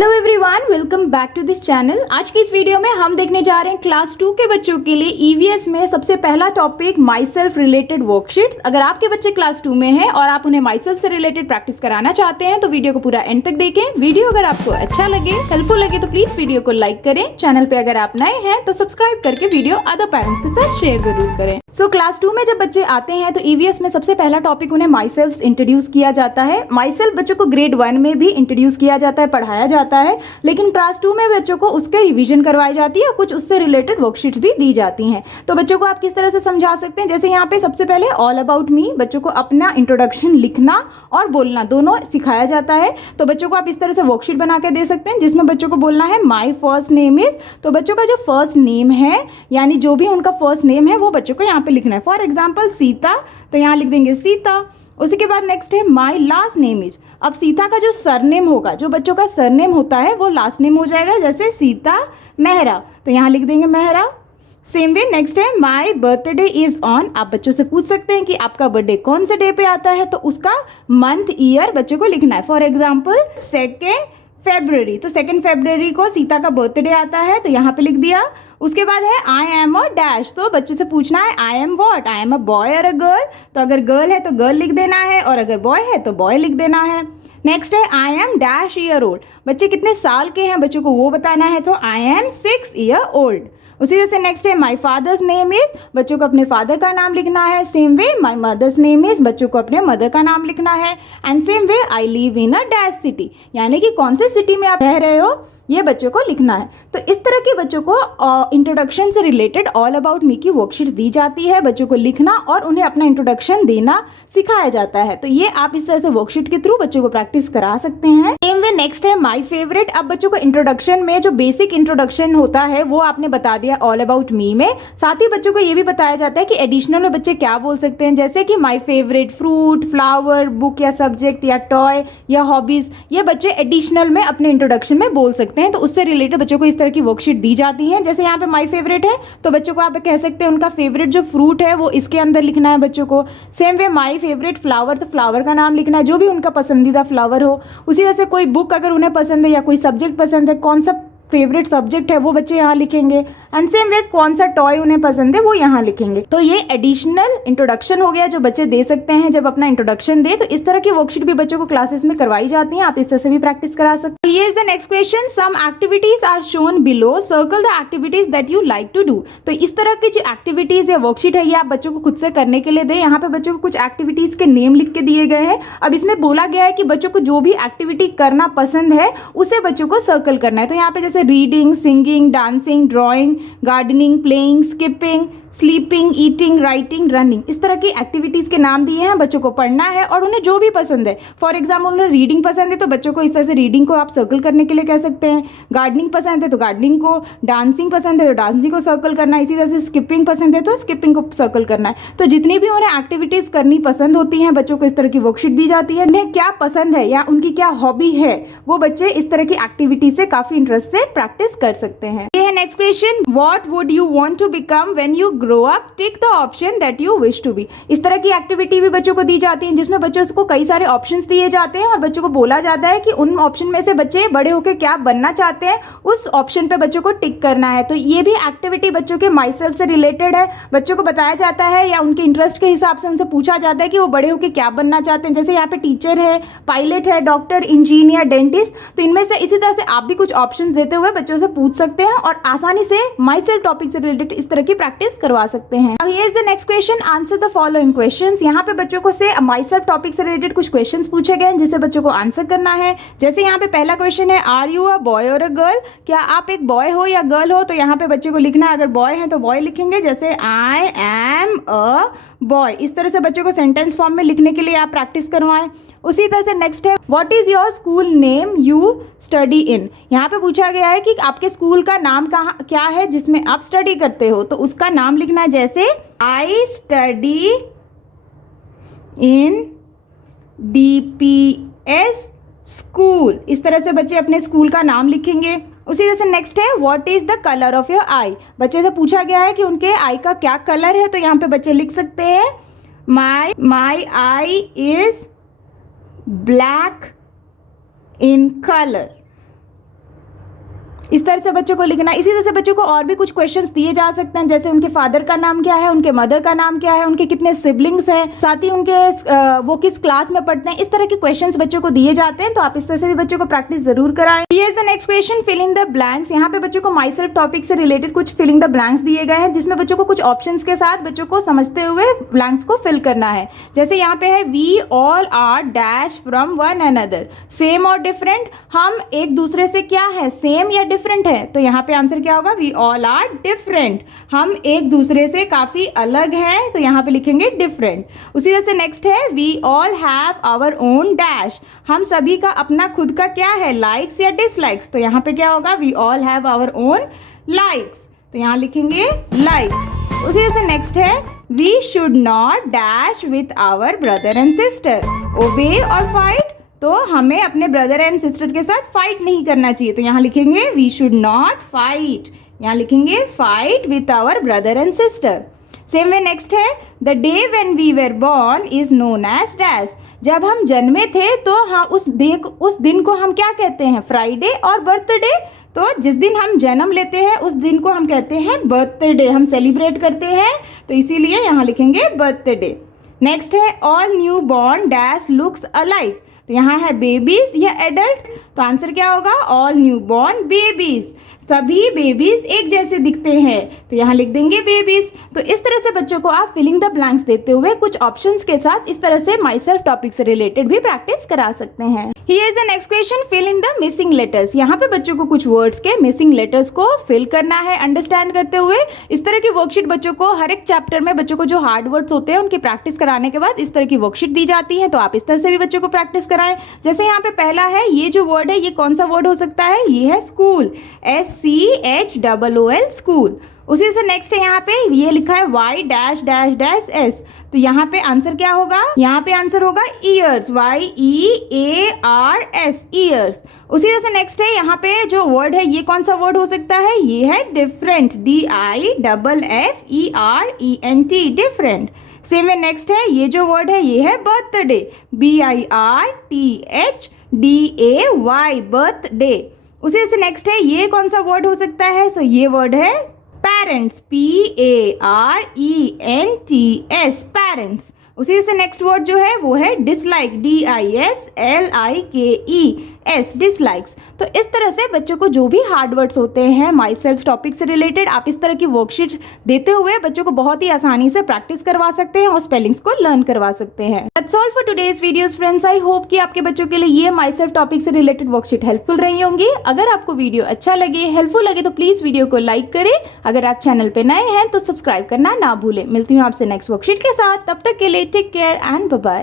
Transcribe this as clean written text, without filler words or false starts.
Hello everyone, welcome back to this channel. आज की इस वीडियो में हम देखने जा रहे हैं क्लास 2 के बच्चों के लिए ईवीएस में सबसे पहला topic my self related worksheets. अगर आपके बच्चे क्लास 2 में हैं और आप उन्हें माई सेल्फ से रिलेटेड प्रैक्टिस कराना चाहते हैं तो वीडियो को पूरा एंड तक देखें। वीडियो अगर आपको अच्छा लगे, हेल्पफुल लगे तो प्लीज वीडियो को लाइक करें। चैनल पे अगर आप नए हैं तो सब्सक्राइब करके वीडियो अदर पेरेंट्स के साथ शेयर जरूर करें। सो क्लास 2 में जब बच्चे आते हैं तो ईवीएस में सबसे पहला टॉपिक उन्हें माई सेल्फ इंट्रोड्यूस किया जाता है। माई सेल्फ बच्चों को ग्रेड 1 में भी इंट्रोड्यूस किया जाता है, पढ़ाया जाता है, लेकिन क्लास 2 में बच्चों को उसके रिवीजन करवाई जाती है और कुछ उससे रिलेटेड वर्कशीट्स भी दी जाती हैं। तो बच्चों को आप किस तरह से समझा सकते हैं, जैसे यहाँ पे सबसे पहले ऑल अबाउट मी, बच्चों को अपना इंट्रोडक्शन लिखना और बोलना दोनों सिखाया जाता है। तो बच्चों को आप इस तरह से वर्कशीट बना के दे सकते हैं जिसमें बच्चों को बोलना है माई फर्स्ट नेम इज। तो बच्चों का जो फर्स्ट नेम है यानी जो भी उनका फर्स्ट नेम है वो बच्चों को यहाँ पे लिखना है। फॉर एग्जाम्पल सीता, तो यहाँ लिख देंगे सीता। उसी के बाद नेक्स्ट है माई लास्ट नेम इज। अब सीता का जो सरनेम होगा, जो बच्चों का सरनेम होता है वो लास्ट नेम हो जाएगा, जैसे सीता मेहरा, तो यहाँ लिख देंगे मेहरा। सेम वे नेक्स्ट है माई बर्थडे इज ऑन। आप बच्चों से पूछ सकते हैं कि आपका बर्थडे कौन से डे पे आता है, तो उसका मंथ ईयर बच्चों को लिखना है। फॉर एग्जाम्पल 2 फरवरी, तो 2 फरवरी को सीता का बर्थडे आता है, तो यहाँ पे लिख दिया। उसके बाद है आई एम अ डैश, तो बच्चे से पूछना है I am what, I am a boy और अ गर्ल। तो अगर गर्ल है तो गर्ल लिख देना है और अगर बॉय है तो बॉय लिख देना है। नेक्स्ट है I am dash year old, बच्चे कितने साल के हैं बच्चों को वो बताना है, तो आई एम 6 ईयर ओल्ड। उसी तरह से नेक्स्ट है माई फादर्स नेम इज, बच्चों को अपने फादर का नाम लिखना है। Same way my mother's name is, बच्चों को अपने मदर का नाम लिखना है। And same way I live in a dash city, यानी कि कौन से सिटी में आप रह रहे हो ये बच्चों को लिखना है। तो इस तरह के बच्चों को इंट्रोडक्शन से रिलेटेड ऑल अबाउट मी की वर्कशीट दी जाती है, बच्चों को लिखना और उन्हें अपना इंट्रोडक्शन देना सिखाया जाता है। तो ये आप इस तरह से वर्कशीट के थ्रू बच्चों को प्रैक्टिस करा सकते हैं। सेम वे नेक्स्ट है माई फेवरेट। अब बच्चों को इंट्रोडक्शन में जो बेसिक इंट्रोडक्शन होता है वो आपने बता दिया ऑल अबाउट मी में। साथ ही बच्चों को ये भी बताया जाता है कि एडिशनल में बच्चे क्या बोल सकते हैं, जैसे कि my favourite fruit, flower, book या सब्जेक्ट या टॉय या हॉबीज, ये बच्चे एडिशनल में अपने इंट्रोडक्शन में बोल सकते हैं। तो उससे रिलेटेड बच्चों को इस तरह की वर्कशीट दी जाती है। जैसे यहाँ पे माय फेवरेट है तो बच्चों को आप कह सकते हैं उनका फेवरेट जो फ्रूट है वो इसके अंदर लिखना है बच्चों को। Same way my favourite flower, तो फ्लावर का नाम लिखना है, जो भी उनका पसंदीदा फ्लावर हो। उसी तरह से कोई बुक अगर उन्हें पसंद है या कोई सब्जेक्ट पसंद है, कौन सा फेवरेट सब्जेक्ट है वो बच्चे यहाँ लिखेंगे। एंड सेम वे कौन सा टॉय उन्हें पसंद है वो यहाँ लिखेंगे। तो ये एडिशनल इंट्रोडक्शन हो गया जो बच्चे दे सकते हैं जब अपना इंट्रोडक्शन दे। तो इस तरह की वर्कशीट भी बच्चों को क्लासेस में करवाई जाती हैं, आप इस तरह से भी प्रैक्टिस करा सकते हैं। Here is the next question, some activities are shown below, circle the activities that you like to do. तो इस तरह की जो एक्टिविटीज या वर्कशीट है ये आप बच्चों को खुद से करने के लिए दें। यहाँ पे बच्चों को कुछ एक्टिविटीज के नेम लिख के दिए गए हैं। अब इसमें बोला गया है कि बच्चों को जो भी एक्टिविटी करना पसंद है उसे बच्चों को सर्कल करना है। तो यहाँ पे जैसे reading, singing, dancing, drawing, gardening, playing, skipping, sleeping, eating, writing, running, इस तरह की एक्टिविटीज के नाम दिए हैं। बच्चों को पढ़ना है और उन्हें जो भी पसंद है, फॉर एग्जाम्पल उन्हें रीडिंग पसंद है तो बच्चों को इस तरह से रीडिंग को आप सर्कल करने के लिए कह सकते हैं। गार्डनिंग पसंद है तो गार्डनिंग को, डांसिंग पसंद है तो डांसिंग को सर्कल करना है। इसी तरह से स्किपिंग पसंद है तो स्किपिंग को सर्कल करना है। तो जितनी भी उन्हें एक्टिविटीज करनी पसंद होती हैं बच्चों को इस तरह की वर्कशीट दी जाती है। उन्हें क्या पसंद है या उनकी क्या हॉबी है वो बच्चे इस तरह की एक्टिविटी से काफी इंटरेस्ट से प्रैक्टिस कर सकते हैं। ये है next question, what would you want to become when you grow up, tick the option that you wish to be. इस तरह की एक्टिविटी भी बच्चों को दी जाती है जिसमें बच्चों को कई सारे ऑप्शंस दिए जाते हैं और बच्चों को बोला जाता है कि उन ऑप्शन में से बच्चे बड़े होकर क्या बनना चाहते हैं उस ऑप्शन पे बच्चों को टिक करना है। तो ये भी एक्टिविटी बच्चों के माई सेल्फ से रिलेटेड है। बच्चों को बताया जाता है या उनके इंटरेस्ट के हिसाब से उनसे पूछा जाता है कि वो बड़े होकर क्या बनना चाहते हैं। जैसे यहाँ पे टीचर है, पायलट है, डॉक्टर, इंजीनियर, डेंटिस्ट, तो इनमें से इसी तरह से आप भी कुछ ऑप्शन देते हुए बच्चों से पूछ सकते हैं और आसानी से माई सेल्फ टॉपिक से रिलेटेड इस तरह की प्रैक्टिस करवा सकते हैं। अब here is the next question, answer the following questions. यहाँ पे बच्चों को से माई सेल्फ टॉपिक से रिलेटेड कुछ क्वेश्चंस पूछे गए हैं जिसे बच्चों को आंसर करना है। जैसे यहाँ पे पहला क्वेश्चन है, आर यू अ बॉय और अ गर्ल, क्या आप एक बॉय हो या गर्ल हो। तो यहाँ पे बच्चे को लिखना है, अगर बॉय है तो बॉय लिखेंगे, जैसे आई एम अ बॉय। इस तरह से बच्चों को सेंटेंस फॉर्म में लिखने के लिए आप प्रैक्टिस करवाएं। उसी तरह से नेक्स्ट है, what is your school name you study in. यहाँ पे पूछा गया है कि आपके स्कूल का नाम कहाँ क्या है जिसमें आप स्टडी करते हो, तो उसका नाम लिखना है, जैसे I study in DPS school. इस तरह से बच्चे अपने स्कूल का नाम लिखेंगे। उसी तरह से नेक्स्ट है, what is the colour of your eye. बच्चे से पूछा गया है कि उनके आई का क्या कलर है, तो यहाँ पे बच्चे लिख सकते हैं माई I is black in colour. इस तरह से बच्चों को लिखना। इसी तरह से बच्चों को और भी कुछ क्वेश्चंस दिए जा सकते हैं, जैसे उनके फादर का नाम क्या है, उनके मदर का नाम क्या है, उनके कितने सिबलिंग्स हैं, साथ ही उनके वो किस क्लास में पढ़ते हैं। इस तरह के क्वेश्चंस बच्चों को दिए जाते हैं, तो आप इस तरह से भी बच्चों को प्रैक्टिस जरूर कराएं। Here is the next question, fill in the blanks. यहाँ पे बच्चों को माई सेल्फ टॉपिक से रिलेटेड कुछ फिलिंग द ब्लैंक्स दिए गए हैं, जिसमें बच्चों को कुछ ऑप्शंस के साथ बच्चों को समझते हुए ब्लैंक्स को फिल करना है। जैसे यहाँ पे है we all are dash from one another, same और डिफरेंट। हम एक दूसरे से क्या है, सेम या डिफरेंट है, तो यहाँ पे आंसर क्या होगा, वी ऑल आर डिफरेंट। हम एक दूसरे से काफी अलग हैं, तो यहाँ पे लिखेंगे डिफरेंट। उसी तरह से नेक्स्ट है we all have our own dash. हम सभी का अपना खुद का क्या है, लाइक्स या डिसलाइक्स, तो यहाँ पे क्या होगा, we all have our own likes, तो यहाँ लिखेंगे लाइक्स। उसी तरह से नेक्स्ट है we should not dash with our brother and sister, obey और फाइट। तो हमें अपने ब्रदर एंड सिस्टर के साथ फाइट नहीं करना चाहिए, तो यहाँ लिखेंगे वी शुड नॉट फाइट, यहाँ लिखेंगे fight with our brother and sister. Same way next है the day when we were born is known as dash. जब हम जन्मे थे तो हाँ उस दिन को हम क्या कहते हैं, फ्राइडे और बर्थडे। तो जिस दिन हम जन्म लेते हैं उस दिन को हम कहते हैं बर्थडे, हम सेलिब्रेट करते हैं, तो इसीलिए यहाँ लिखेंगे बर्थडे। नेक्स्ट है all new born dash looks alike, तो यहाँ है बेबीज या एडल्ट, तो आंसर क्या होगा, ऑल न्यू बॉर्न बेबीज। सभी बेबीज एक जैसे दिखते हैं, तो यहाँ लिख देंगे बेबीज। तो इस तरह से बच्चों को आप फिलिंग द ब्लैंक्स देते हुए कुछ ऑप्शंस के साथ इस तरह से माई सेल्फ टॉपिक से रिलेटेड भी प्रैक्टिस करा सकते हैं। Here is the next question, fill in the missing letters. यहाँ पे बच्चों को कुछ वर्ड्स के मिसिंग लेटर्स को फिल करना है अंडरस्टैंड करते हुए। इस तरह की वर्कशीट बच्चों को हर एक चैप्टर में बच्चों को जो हार्ड वर्ड्स होते हैं उनकी प्रैक्टिस कराने के बाद इस तरह की वर्कशीट दी जाती है, तो आप इस तरह से भी बच्चों को प्रैक्टिस कराएं। जैसे यहाँ पे पहला है, ये जो वर्ड है ये कौन सा वर्ड हो सकता है, ये है स्कूल, SCHOOL स्कूल। उसी से नेक्स्ट है यहाँ पे ये लिखा है Y dash dash dash S, तो यहाँ पे आंसर क्या होगा, यहाँ पे आंसर होगा ईयर्स, YEARS ईयर्स। उसी तरह से नेक्स्ट है यहाँ पे जो वर्ड है ये कौन सा वर्ड हो सकता है, ये है different, DIFFERENT different. Same way next है ये जो वर्ड है ये है बर्थडे, BIRTHDAY बर्थडे। उसी से नेक्स्ट है ये कौन सा वर्ड हो सकता है, सो ये वर्ड है पेरेंट्स, PARENTS पेरेंट्स। उसी से नेक्स्ट वर्ड जो है वो है डिसलाइक, DISLIKES डिसलाइक्स। तो इस तरह से बच्चों को जो भी हार्ड वर्ड्स होते हैं माई सेल्फ टॉपिक से रिलेटेड आप इस तरह की वर्कशीट देते हुए बच्चों को बहुत ही आसानी से प्रैक्टिस करवा सकते हैं और स्पेलिंग्स को लर्न करवा सकते हैं। That's all for today's videos friends. I hope कि आपके बच्चों के लिए ये माई सेल्फ टॉपिक से रिलेटेड वर्कशीट हेल्पफुल रही होंगी। अगर आपको वीडियो अच्छा लगे, हेल्पफुल लगे तो प्लीज वीडियो को लाइक करें। अगर आप चैनल पे नए हैं तो सब्सक्राइब करना ना भूलें। मिलती हूँ आपसे नेक्स्ट वर्कशीट के साथ, तब तक के लिए take care and bye bye.